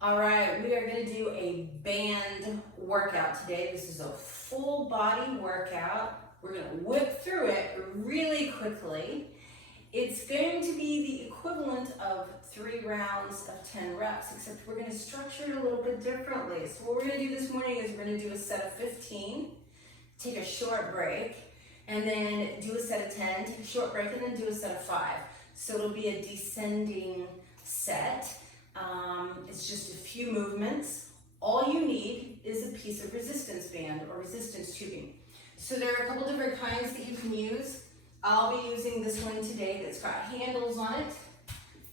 All right, we are going to do a band workout today. This is a full body workout. We're going to whip through it really quickly. It's going to be the equivalent of 3 rounds of 10 reps, except we're going to structure it a little bit differently. So what we're going to do this morning is we're going to do a set of 15, take a short break, and then do a set of 10, take a short break, and then do a set of 5. So it'll be a descending set. It's just a few movements. All you need is a piece of resistance band or resistance tubing. So there are a couple different kinds that you can use. I'll be using this one today that's got handles on it.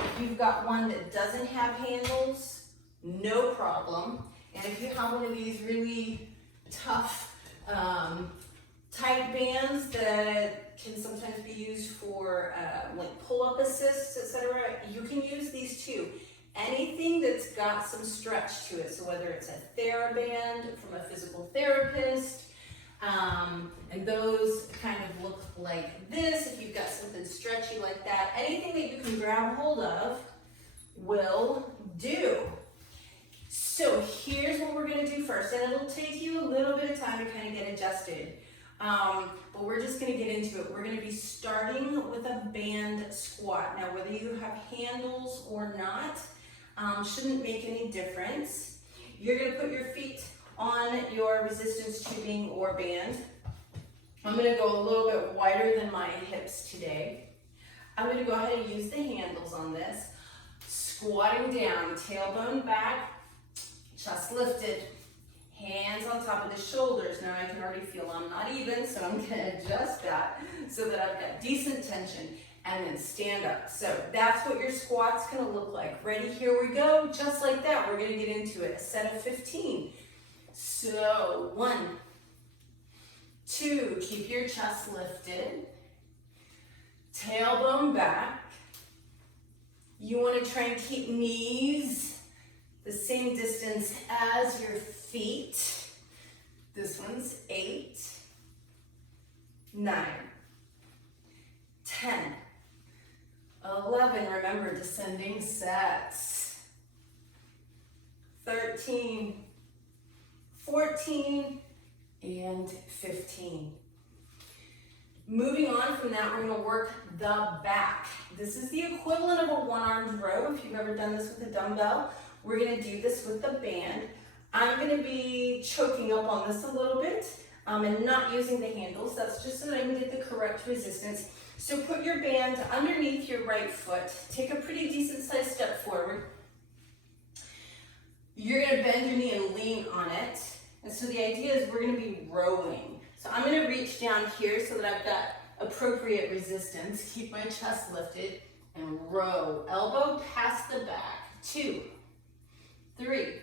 If you've got one that doesn't have handles, no problem. And if you have one of these really tough, tight bands that can sometimes be used for like pull-up assists, etc., you can use these too. Anything that's got some stretch to it, so whether it's a TheraBand from a physical therapist, and those kind of look like this, if you've got something stretchy like that, anything that you can grab hold of will do. So here's what we're gonna do first, and it'll take you a little bit of time to kind of get adjusted, but we're just gonna get into it. We're gonna be starting with a band squat. Now, whether you have handles or not, shouldn't make any difference. You're gonna put your feet on your resistance tubing or band. I'm gonna go a little bit wider than my hips today. I'm gonna go ahead and use the handles on this. Squatting down, tailbone back, chest lifted, hands on top of the shoulders. Now I can already feel I'm not even, so I'm gonna adjust that so that I've got decent tension, and then stand up. So that's what your squat's gonna look like. Ready, here we go, just like that. We're gonna get into it, a set of 15. So 1, 2, keep your chest lifted, tailbone back. You wanna try and keep knees the same distance as your feet. This one's 8, 9, 10, 11, remember descending sets, 13, 14, and 15. Moving on from that, we're gonna work the back. This is the equivalent of a one-armed row. If you've ever done this with a dumbbell, we're gonna do this with the band. I'm gonna be choking up on this a little bit and not using the handles. That's just so that I can get the correct resistance. So put your band underneath your right foot. Take a pretty decent sized step forward. You're gonna bend your knee and lean on it. And so the idea is we're gonna be rowing. So I'm gonna reach down here so that I've got appropriate resistance. Keep my chest lifted and row. Elbow past the back. 2, 3,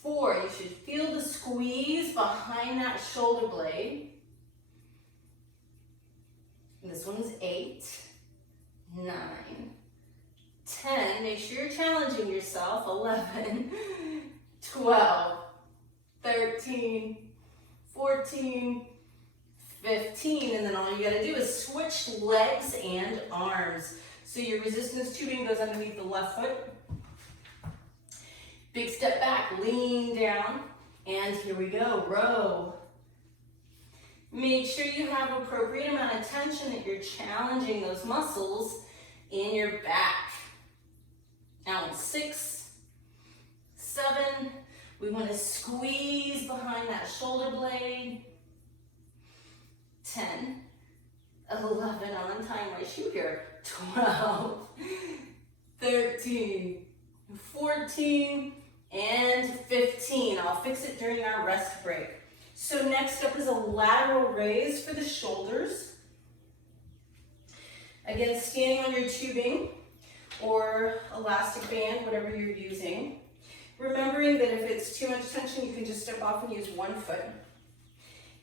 4. You should feel the squeeze behind that shoulder blade. This one's 8, 9, 10. Make sure you're challenging yourself. 11, 12, 13, 14, 15. And then all you gotta do is switch legs and arms. So your resistance tubing goes underneath the left foot. Big step back, lean down, and here we go, row. Make sure you have appropriate amount of tension, that you're challenging those muscles in your back. Now in 6, 7, we want to squeeze behind that shoulder blade. 10, 11, I'm untying my shoe here. 12, 13, 14, and 15. I'll fix it during our rest break. So next up is a lateral raise for the shoulders. Again, standing on your tubing or elastic band, whatever you're using. Remembering that if it's too much tension, you can just step off and use one foot.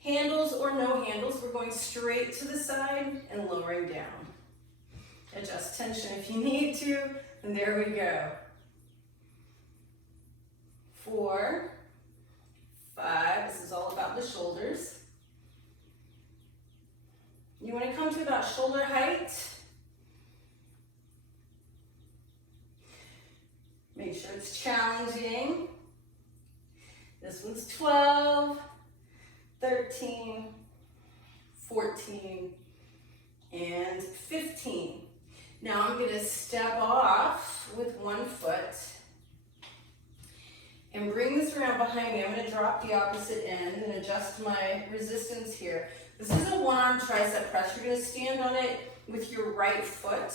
Handles or no handles, we're going straight to the side and lowering down. Adjust tension if you need to, and there we go. 4, 5, this is all about the shoulders. You want to come to about shoulder height. Make sure it's challenging. This one's 12, 13, 14, and 15. Now I'm going to step off with one foot and bring this around behind me. I'm going to drop the opposite end and adjust my resistance here. This is a one-arm tricep press. You're going to stand on it with your right foot.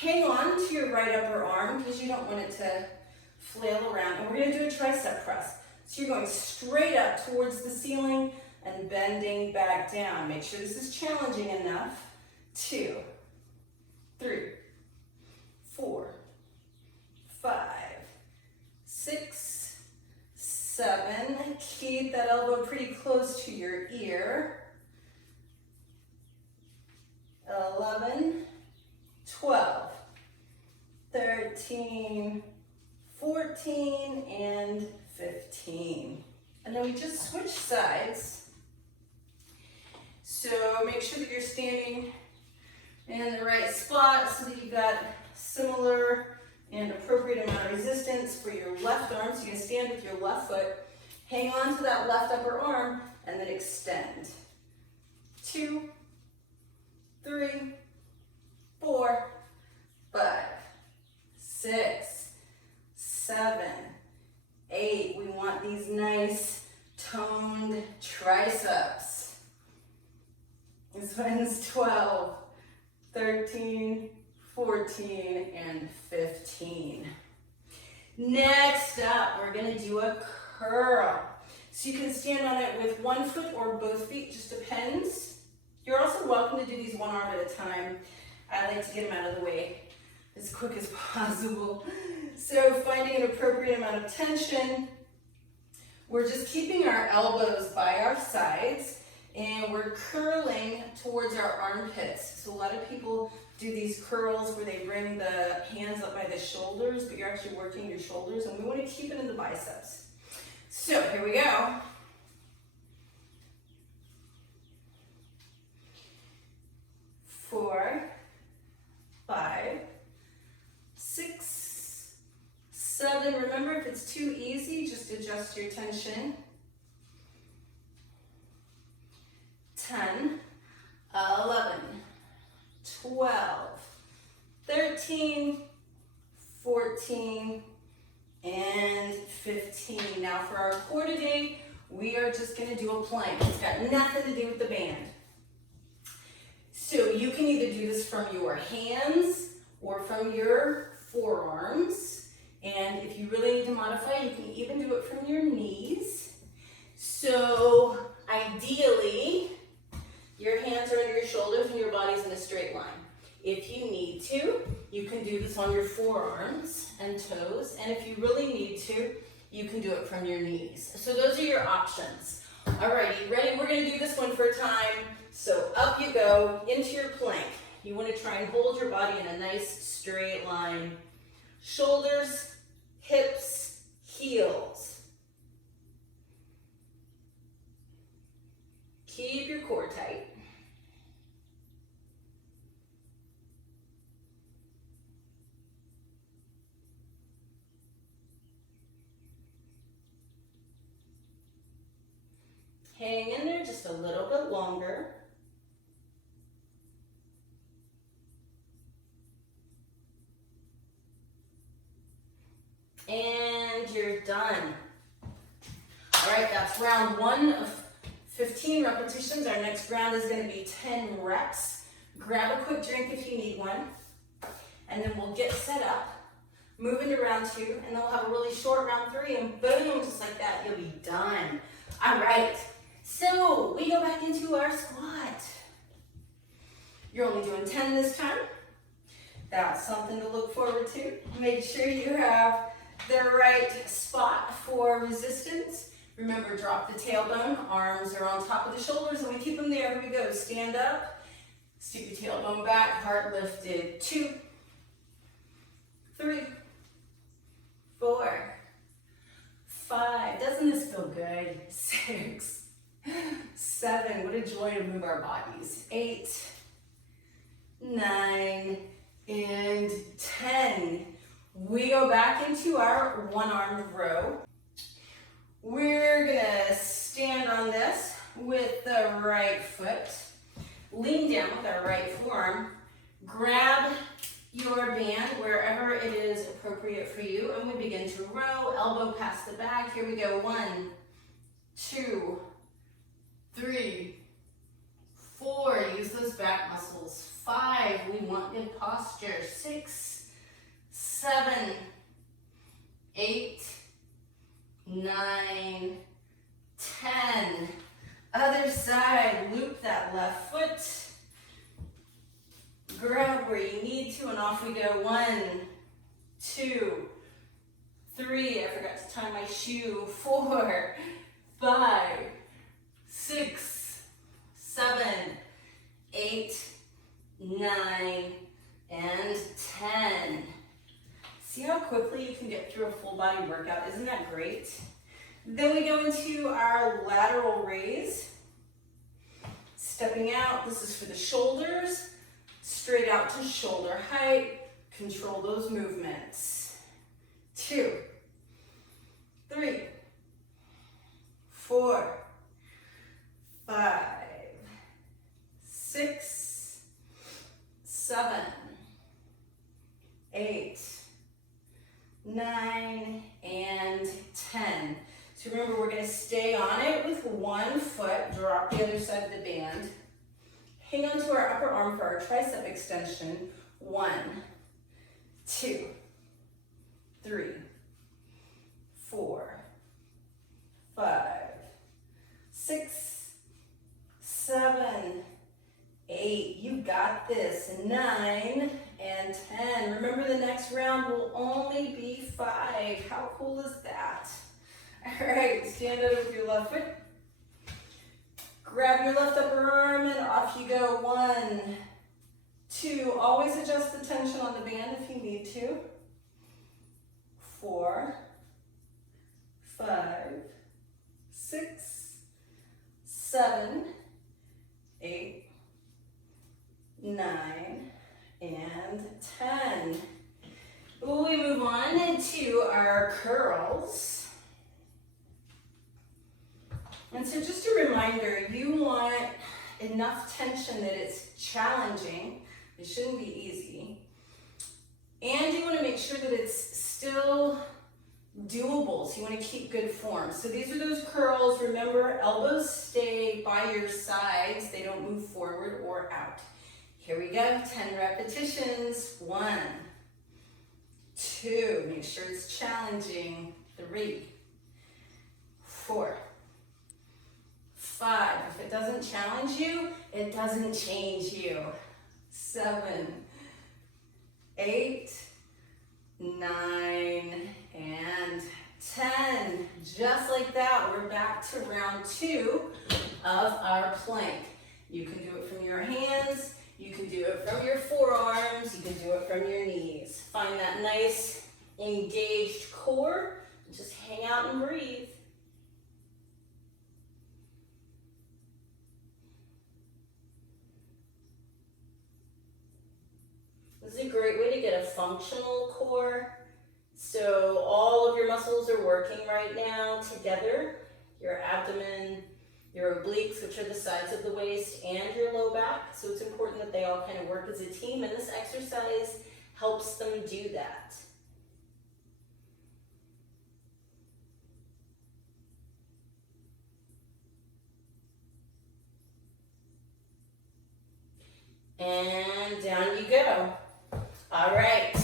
Hang on to your right upper arm because you don't want it to flail around. And we're going to do a tricep press. So you're going straight up towards the ceiling and bending back down. Make sure this is challenging enough. 2, 3, 4, 5, 6, 7. Keep that elbow pretty close to your ear. 11, 12, 13, 14, and 15. And then we just switch sides. So make sure that you're standing in the right spot so that you've got similar and appropriate amount of resistance for your left arm. So you're going to stand with your left foot, hang on to that left upper arm, and then extend. 2, 3, 4, 5, 6, 7, 8. We want these nice toned triceps. This one's 12, 13, 14, and 15. Next up, we're going to do a curl. So you can stand on it with one foot or both feet, just depends. You're also welcome to do these one arm at a time. I like to get them out of the way as quick as possible. So finding an appropriate amount of tension. We're just keeping our elbows by our sides and we're curling towards our armpits. So a lot of people do these curls where they bring the hands up by the shoulders, but you're actually working your shoulders, and we want to keep it in the biceps. So here we go. 4, 5, 6, 7. Remember, if it's too easy, just adjust your tension. 10, 11, 12, 13, 14, and 15. Now for our core today, we are just going to do a plank. It's got nothing to do with the band. So you can either do this from your hands or from your forearms. And if you really need to modify, you can even do it from your knees. So ideally, your hands are under your shoulders and your body's in a straight line. If you need to, you can do this on your forearms and toes. And if you really need to, you can do it from your knees. So those are your options. All right, you ready? We're going to do this one for a time. So up you go into your plank. You want to try and hold your body in a nice straight line. Shoulders, hips, heels. Keep your core tight. Hang in there just a little bit longer. And you're done. All right, that's round 1 of 15 repetitions. Our next round is going to be 10 reps. Grab a quick drink if you need one. And then we'll get set up, move into round 2, and then we'll have a really short round 3, and boom, just like that, you'll be done. All right, so we go back into our squat. You're only doing 10 this time. That's something to look forward to. Make sure you have the right spot for resistance. Remember, drop the tailbone, arms are on top of the shoulders, and we keep them there. Here we go, stand up, stick your tailbone back, heart lifted. 2, 3, 4, 5. Doesn't this feel good? 6, 7. What a joy to move our bodies. 8, 9, and 10. We go back into our one-armed row. We're gonna stand on this with the right foot, lean down with our right forearm, grab your band wherever it is appropriate for you, and we begin to row, elbow past the back. Here we go, 1, 2, 3, 4, use those back muscles. 5, we want good posture. 6, 7, 8, 9, 10. Other side, loop that left foot. Grab where you need to, and off we go. 1, 2, 3. I forgot to tie my shoe. 4, 5, 6, 7, 8, 9, and 10. See how quickly you can get through a full body workout? Isn't that great? Then we go into our lateral raise. Stepping out, this is for the shoulders. Straight out to shoulder height. Control those movements. 2, 3, 4, 5, 6, 7, 8, 9, and 10. So remember, we're going to stay on it with one foot, drop the other side of the band. Hang on to our upper arm for our tricep extension. 1, 2, 3, 4, 5, 6, 7, 8. You got this. 9 and 10. Remember, the next round will only be 5. How cool is that? All right, stand up with your left foot. Grab your left upper arm and off you go. 1, 2. Always adjust the tension on the band if you need to. 4, 5, 6, 7, 8, 9, and 10. We move on into our curls. And so just a reminder, you want enough tension that it's challenging. It shouldn't be easy. And you want to make sure that it's still doable. So you want to keep good form. So these are those curls. Remember, elbows stay by your sides. They don't move forward or out. Here we go, 10 repetitions. 1, 2, make sure it's challenging. 3, 4, 5. If it doesn't challenge you, it doesn't change you. 7, 8, 9, and 10. Just like that, we're back to round 2 of our plank. You can do it from your hands, you can do it from your forearms, you can do it from your knees. Find that nice engaged core, and just hang out and breathe. This is a great way to get a functional core. So all of your muscles are working right now together. Your abdomen, your obliques, which are the sides of the waist, and your low back. So it's important that they all kind of work as a team, and this exercise helps them do that. And down you go. All right.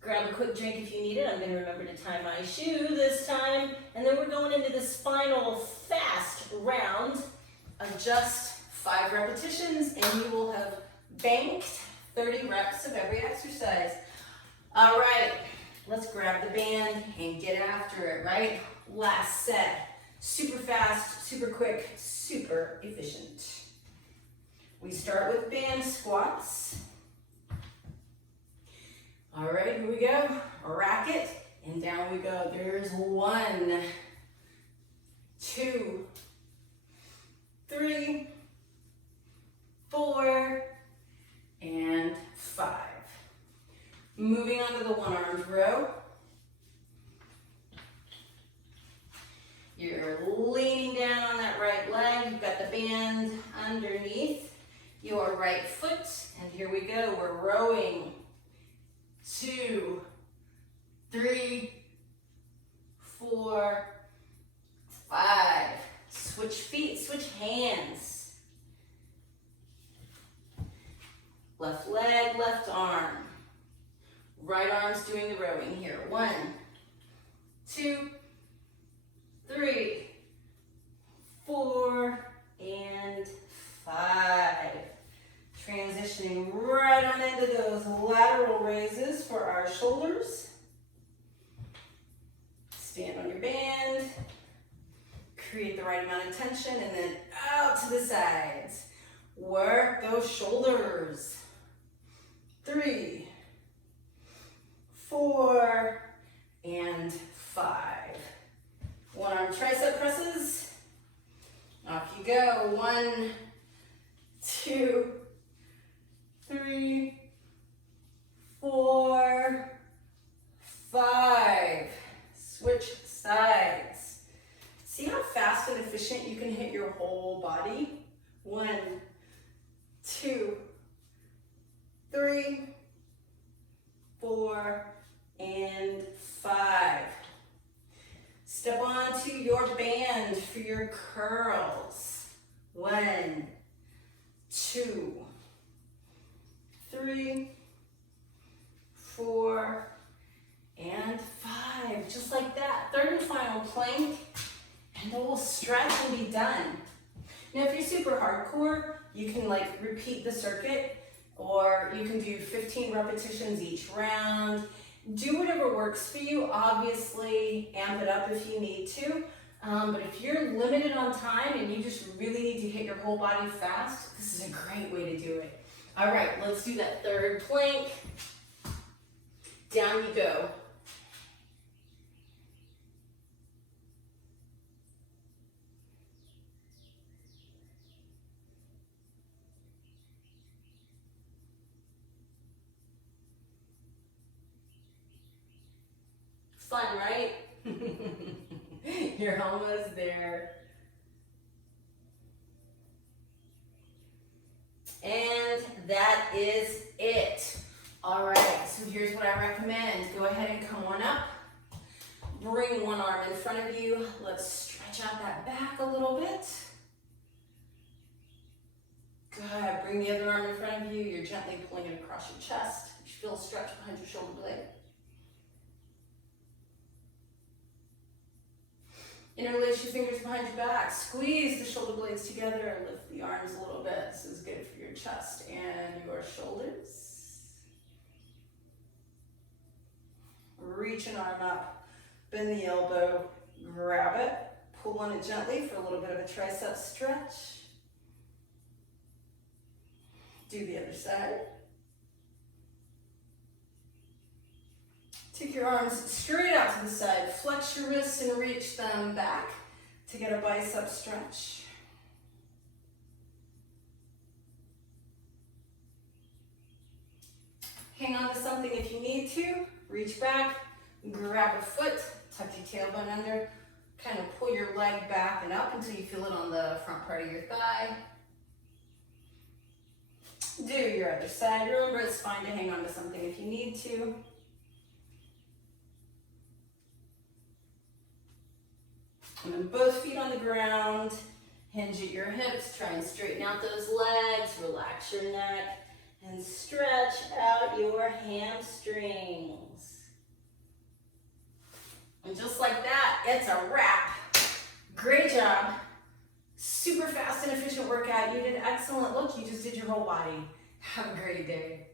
Grab a quick drink if you need it. I'm going to remember to tie my shoe this time. And then we're going into this final fast round of just 5 repetitions, and you will have banked 30 reps of every exercise. All right, let's grab the band and get after it, right? Last set. Super fast, super quick, super efficient. We start with band squats. All right, here we go. Rack it, and down we go. There's 1, 2, 3, 4, and 5. Moving on to the one-armed row. You're leaning down on that right leg. You've got the band underneath your right foot. And here we go. We're rowing. 2, 3, 4, 5. Switch feet, switch hands. Left leg, left arm. Right arm's doing the rowing here. 1, 2, 3, 4, and 5. Transitioning right on into those lateral raises for our shoulders. Stand on your band. Create the right amount of tension and then out to the sides. Work those shoulders. 3, 4, and 5. One arm tricep presses. Off you go. 1, 2, 3, 4, 5. Switch sides. See how fast and efficient you can hit your whole body? 1, 2, 3, 4, and 5. Step onto your band for your curls. 1, 2, 3, 4, and 5. Just like that. Third and final plank, and then we'll stretch and be done. Now, if you're super hardcore, you can like repeat the circuit, or you can do 15 repetitions each round. Do whatever works for you. Obviously, amp it up if you need to. But if you're limited on time and you just really need to hit your whole body fast, this is a great way to do it. All right, let's do that third plank. Down you go. Fun, right? You're almost there. And that is it. All right, so here's what I recommend. Go ahead and come on up. Bring one arm in front of you. Let's stretch out that back a little bit. Good. Bring the other arm in front of you. You're gently pulling it across your chest. You feel a stretch behind your shoulder blade. Interlace your fingers behind your back. Squeeze the shoulder blades together. Lift the arms a little bit. This is good for your chest and your shoulders. Reach an arm up. Bend the elbow. Grab it. Pull on it gently for a little bit of a tricep stretch. Do the other side. Take your arms straight out to the side. Flex your wrists and reach them back to get a bicep stretch. Hang on to something if you need to. Reach back, grab a foot, tuck your tailbone under, kind of pull your leg back and up until you feel it on the front part of your thigh. Do your other side. Remember, it's fine to hang on to something if you need to. And then both feet on the ground, hinge at your hips, try and straighten out those legs, relax your neck, and stretch out your hamstrings. And just like that, it's a wrap. Great job. Super fast and efficient workout. You did excellent. Look, you just did your whole body. Have a great day.